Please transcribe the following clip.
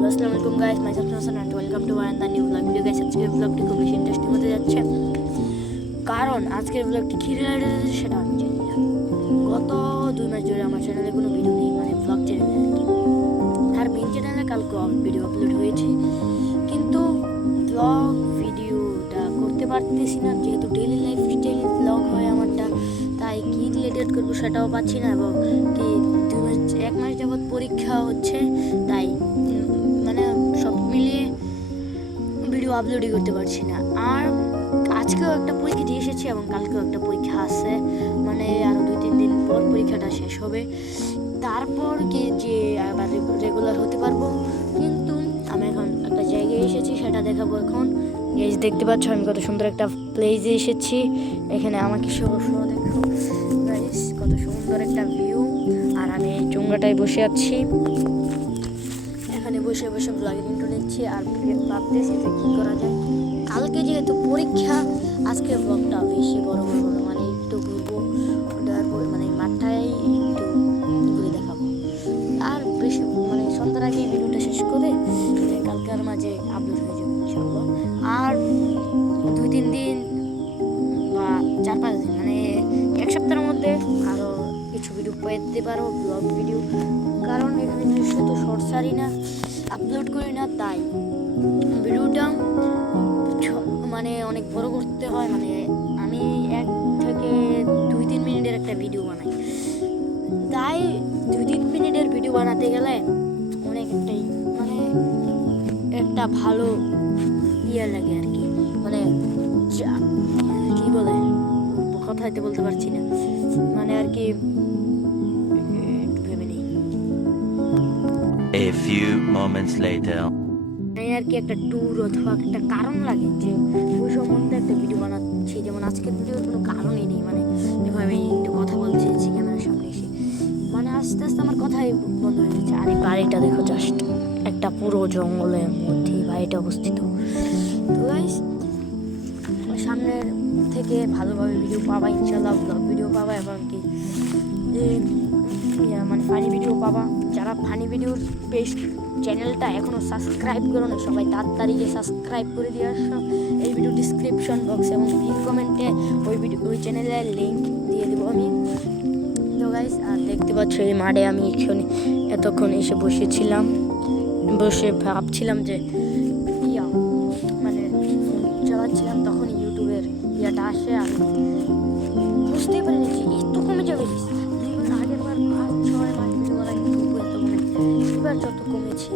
Hello আসসালামু আলাইকুম guys, myself Hasan and welcome to one the new blog video guys. আজকের ব্লগটি খুব বেশি ইন্টারেস্টিং হতে যাচ্ছে, কারণ আজকের ব্লগটি কী রিলেটেড আছে সেটা আমি জানি না। গত 2 মাস ধরে আমার চ্যানেলে কোনো ভিডিও নেই, মানে ব্লগ চ্যানেলে আর কি। আর মেন চ্যানেলে কালকে ভিডিও আপলোড হয়েছে, কিন্তু ব্লগ ভিডিওটা করতে পারতেছি না, যেহেতু ডেইলি লাইফস্টাইল ব্লগ হয় আমারটা, তাই কী রিলেটেড করবো সেটাও পাচ্ছি না। এবং কি 1 মাস যাবৎ পরীক্ষা হচ্ছে, তাই মানে সব মিলিয়ে ভিডিও আপলোডই করতে পারছি না। আর আজকেও একটা পরীক্ষা দিয়ে এসেছি এবং কালকেও একটা পরীক্ষা আছে, মানে আরও 2-3 দিন পর পরীক্ষাটা শেষ হবে, তারপর কি যে আবার রেগুলার হতে পারবো। কিন্তু আমি এখন একটা জায়গায় এসেছি, সেটা দেখাবো এখন। এই দেখতে পাচ্ছ আমি কত সুন্দর একটা প্লেসে এসেছি, এখানে আমাকে সহ দেখো গাইস, কত সুন্দর একটা ভিউ। আর আমি এই চুঙ্গাটায় বসে আছি, এখানে বসে বসে ব্লগিং ইন্ট্রো নিচ্ছি আর ভাবতেছি যে কী করা যায়। কালকে যেহেতু পরীক্ষা, আজকে ব্লগটা বেশি বড় করবো না, মানে একটু ঘুরবো, তারপর মানে মাঠটাই একটু ঘুরে দেখাবো। আর বেশি মানে সন্ধ্যার আগে ভিডিওটা শেষ করে কালকের মাঝে আপলোড হয়ে যাবে ইনশাআল্লাহ। আর 2-3 দিন বা 4-5 দিন, মানে 1 সপ্তাহের মধ্যে আরও কিছু ভিডিও পেতে পারো, ব্লগ ভিডিও। কারণ এখানে শুধু শর্ট সারি না, আপলোড করি না, তাই ভিডিওটা মানে অনেক বড় করতে হয়। মানে আমি 1 থেকে 2-3 মিনিটের একটা ভিডিও বানাই, তাই 2-3 মিনিটের ভিডিও বানাতে গেলে অনেক একটাই মানে একটা ভালো লাগে আর কি, মানে কি বলে কথা হইতে বলতে পারছি না, মানে আর কি একটু ভেবে নেই। A few moments later. আর কি একটা ট্যুর অথবা একটা কারণ লাগে যে ওই সম্বন্ধে একটা ভিডিও বানাচ্ছি। যেমন আজকের ভিডিওর কোনো কারণই নেই, মানে দেখো আমি একটু কথা বলছি ক্যামেরার সামনে এসে, মানে আস্তে আস্তে আমার কথাই বন্ধ হয়ে যাচ্ছে। আর এই বাড়িটা দেখো, জাস্ট একটা পুরো জঙ্গলের মধ্যে বাড়িটা অবস্থিত। তো গাইস, সামনের থেকে ভালোভাবে ভিডিও পাবা ইনশাআল্লাহ, ব্লগ ভিডিও পাবা এবং কি মানে ফানি ভিডিও পাবা। যারা ফানি ভিডিওর বেস্ট চ্যানেলটা এখনও সাবস্ক্রাইব করো না, সবাই তাড়াতাড়ি সাবস্ক্রাইব করে দিয়ে আসো। এই ভিডিও ডিসক্রিপশন বক্সে এবং পিন কমেন্টে ওই চ্যানেলের লিঙ্ক দিয়ে দেবো আমি। তো গাইস, আর দেখতে পাচ্ছ এই মাঠে আমি এতক্ষণ এসে বসেছিলাম, বসে ভাবছিলাম যে মানে ফোন চালাচ্ছিলাম, তখন ইউটিউবের ইয়াটা আসে, আর বুঝতেই পারিনি যে এত কমে যাবে। আগের বার 5-6 মাস ভিডিও বানাই, ইউটিউব এত কমে, এবার যত কমেছে